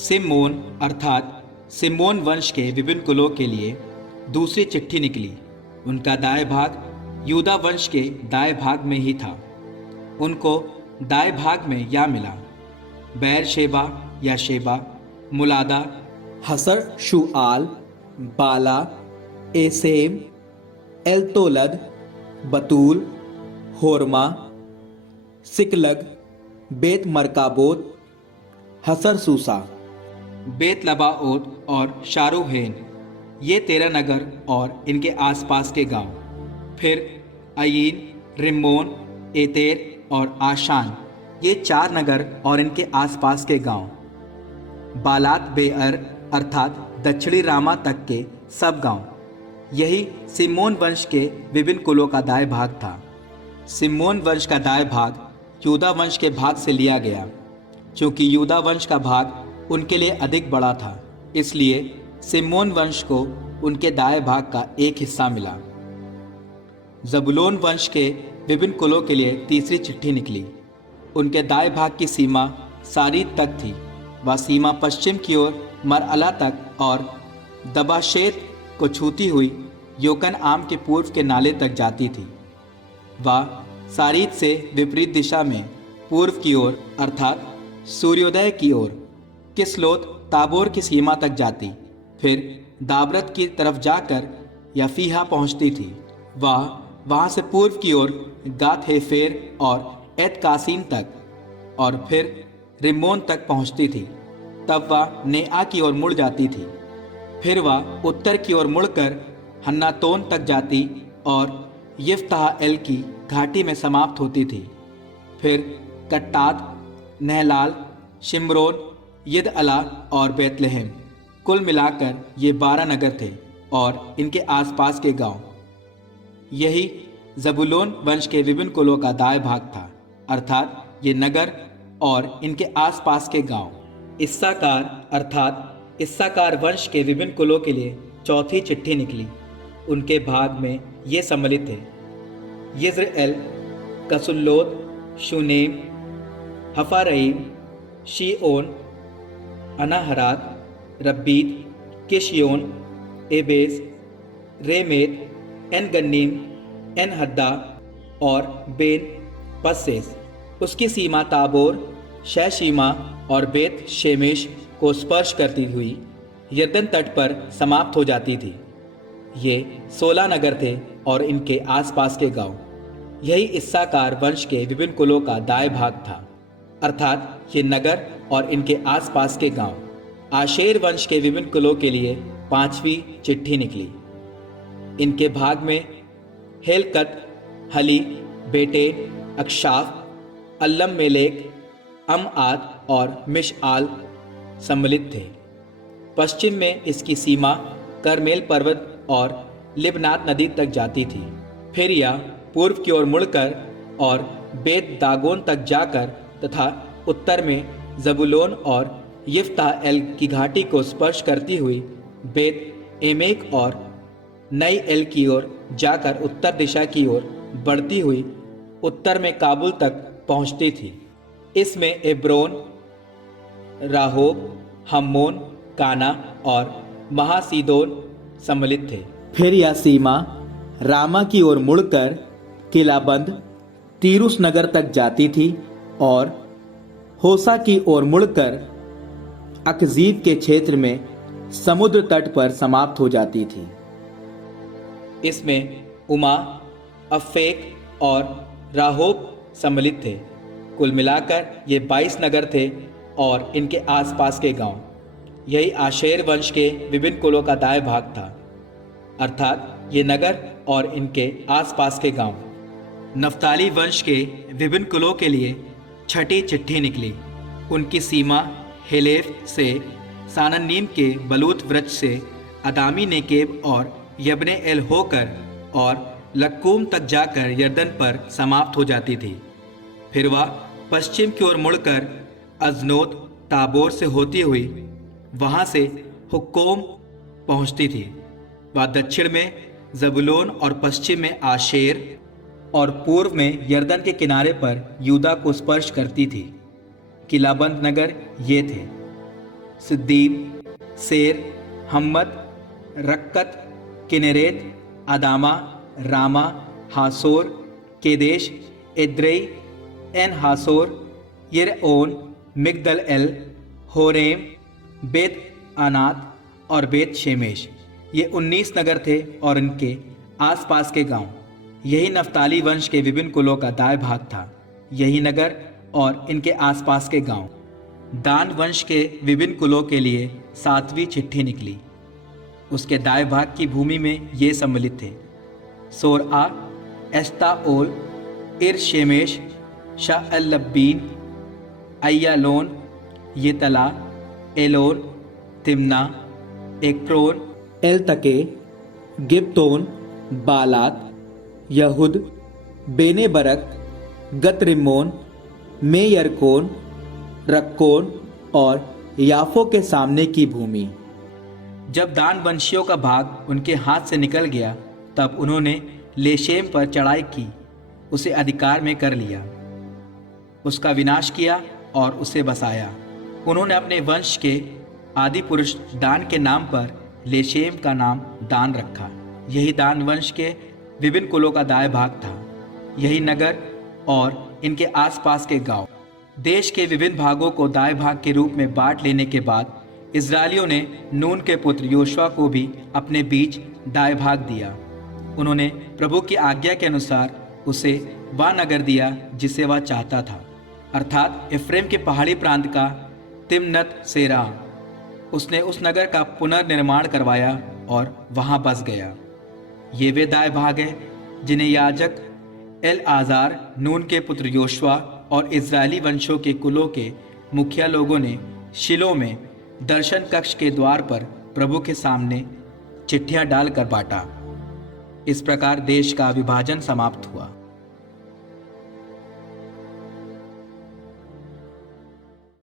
Simone अर्थात Simone वंश के विभिन्न कुलों के लिए दूसरी चिट्ठी निकली। उनका दाएं भाग यूदा वंश के दाएं भाग में ही था। उनको दाएं भाग में या मिला बैर शेबा या शेबा, मुलादा, हसर शुआल, बाला, एसेम, एलतोलद, बतूल, होरमा, सिकलग, बेत मरकाबोत, हसर सूसा, बेत लबाओत और शारूहेन, ये 13 नगर और इनके आसपास के गांव। फिर अयीन, रिम्मोन, एतेर और आशान, ये 4 नगर और इनके आसपास के गांव। बालात बेअर अर्थात दक्षिणी रामा तक के सब गांव। यही सिमोन वंश के विभिन्न कुलों का दाएं भाग था। सिमोन वंश का दाएं भाग यूदा वंश के भाग से लिया गया। क्योंकि यूदा वंश का भाग उनके लिए अधिक बड़ा था, इसलिए सिमोन वंश को उनके दाएं भाग का एक हिस्सा मिला। जबूलून वंश के विभिन्न कुलों के लिए तीसरी चिट्ठी निकली। उनके दाएं भाग की सीमा सारीद तक थी। वह सीमा पश्चिम की ओर मरअला तक और दबाशेत को छूती हुई योकन आम के पूर्व के नाले तक जाती थी। वह सारीद से विपरीत दिशा में पूर्व की ओर अर्थात सूर्योदय की ओर किसलोत ताबोर की सीमा तक जाती, फिर दाबरत की तरफ जाकर यफीहा पहुंचती थी। वह वहां से पूर्व की ओर गात हेफेर और एत कासीन तक और फिर रिम्मोन तक पहुंचती थी। तब वह नेआ की ओर मुड़ जाती थी। फिर वह उत्तर की ओर मुड़कर हन्नातोन तक जाती और यफ्ताह एल की घाटी में समाप्त होती थी। फिर कट्टाद, नहलाल, शिमरोन, यद अला और बैतलहम, कुल मिलाकर ये 12 नगर थे और इनके आसपास के गांव। यही जबूलून वंश के विभिन्न कुलों का दाएं भाग था, अर्थात ये नगर और इनके आसपास के गांव। इस्साकार अर्थात इस्साकार वंश के विभिन्न कुलों के लिए चौथी चिट्ठी निकली। उनके भाग में ये सम्मिलित थे: यिज्रेल, Chesulloth, Shunem, हफारईम, शीओन, अनाहरात, Rabbith, किशियोन, Abyss, रेमेत, N गन्नीम, N हद्दा और बेन पस्सेस। उसकी सीमा ताबोर, शैशीमा और बेत शेमेश को स्पर्श करती हुई यर्दन तट पर समाप्त हो जाती थी। ये 16 नगर थे और इनके आसपास के गांव। यही इस्साकार वंश के विभिन्न कुलों का दाएं भाग था, अर्थात ये नगर और इनके आसपास के गांव। आशेर वंश के विभिन्न कुलों के लिए 5वीं चिट्ठी निकली। इनके भाग में हेलकत, हली, बेटे, अक्षाफ, अल्लम मेलेक, अमआत और मिशआल सम्मिलित थे। पश्चिम में इसकी सीमा करमेल पर्वत और लिबनात नदी तक जाती थी। फिर यह पूर्व की ओर मुड़कर और बेत दागोन तक जाकर तथा उत्तर में जबूलून और यफ्ताह एल की घाटी को स्पर्श करती हुई बेत एमेक और नई एल की ओर जाकर उत्तर दिशा की ओर बढ़ती हुई उत्तर में काबुल तक पहुंचती थी। इसमें एब्रोन, राहोब, हम्मोन, काना और महासीदोन सम्मिलित थे। फिर यह सीमा रामा की ओर मुड़कर किलाबंद, तीरुस नगर तक जाती थी और होसा की ओर मुड़कर अकजीब के क्षेत्र में समुद्र तट पर समाप्त हो जाती थी। इसमें उमा, अफ़ेक और राहोब सम्मिलित थे। कुल मिलाकर ये 22 नगर थे और इनके आसपास के गांव। यही आशेर वंश के विभिन्न कुलों का दाएं भाग था, अर्थात ये नगर और इनके आसपास के गांव। नफ्ताली वंश के विभिन्न कुलों के लिए छठी चिट्ठी निकली। उनकी सीमा हेलेफ से सानन्नीम के बलूत वृक्ष से अदामी नेकेब और यबने एल होकर और लक्कूम तक जाकर यर्दन पर समाप्त हो जाती थी। फिर वह पश्चिम की ओर मुड़कर अजनोत ताबोर से होती हुई वहां से हुक्कोम पहुंचती थी। वह दक्षिण में जबूलून और पश्चिम में आशेर और पूर्व में यर्दन के किनारे पर यूदा को स्पर्श करती थी। किलाबंद नगर ये थे। सिद्दीम, सेर, हम्मत, रक्कत, किनेरेत, अदामा, रामा, हासोर, केदेश, एद्रेई, एन हासोर, यिरओन, मिगदल एल, होरेम, बेत अनात और बेत शेमेश। ये 19 नगर थे और इनके आसपास के गांव। यही नफ्ताली वंश के विभिन्न कुलों का दाएं भाग था। यही नगर और इनके आसपास के गांव। दान वंश के विभिन्न कुलों के लिए 7वीं चिट्ठी निकली। उसके दाएं भाग की भूमि में ये सम्मिलित थे: Zorah, Eshtaol, Ir Shemesh, Shaalabbin, Aijalon, Ithlah, Elon, Timnah, Ekron, Eltekeh, Gibbethon, Baalath, Jehud, Bene बरक, गतरिम्मोन, मेयरकोन, रक्कोन और याफो के सामने की भूमि। जब दान वंशियों का भाग उनके हाथ से निकल गया तब उन्होंने लेशेम पर चढ़ाई की, उसे अधिकार में कर लिया, उसका विनाश किया और उसे बसाया। उन्होंने अपने वंश के आदि पुरुष दान के नाम पर लेशेम का नाम दान रखा। यही दान वंश के विभिन्न कुलों का दाएं भाग था। यही नगर और इनके आसपास के गांव। देश के विभिन्न भागों को दाएं भाग के रूप में बांट लेने के बाद इस्राएलियों ने नून के पुत्र योशुआ को भी अपने बीच दाएं भाग दिया। उन्होंने प्रभु की आज्ञा के अनुसार उसे वह नगर दिया जिसे वह चाहता था, अर्थात एफ्रेम के पहाड़ी प्रांत का तिम्नत सेरा। उसने उस नगर का पुनर्निर्माण करवाया और वहां बस गया। ये वे दाएं भाग हैं जिन्हें याजक एलआज़ार, नून के पुत्र योशुआ और इजरायली वंशों के कुलों के मुखिया लोगों ने शिलो में दर्शन कक्ष के द्वार पर प्रभु के सामने चिट्ठियां डालकर बांटा। इस प्रकार देश का विभाजन समाप्त हुआ।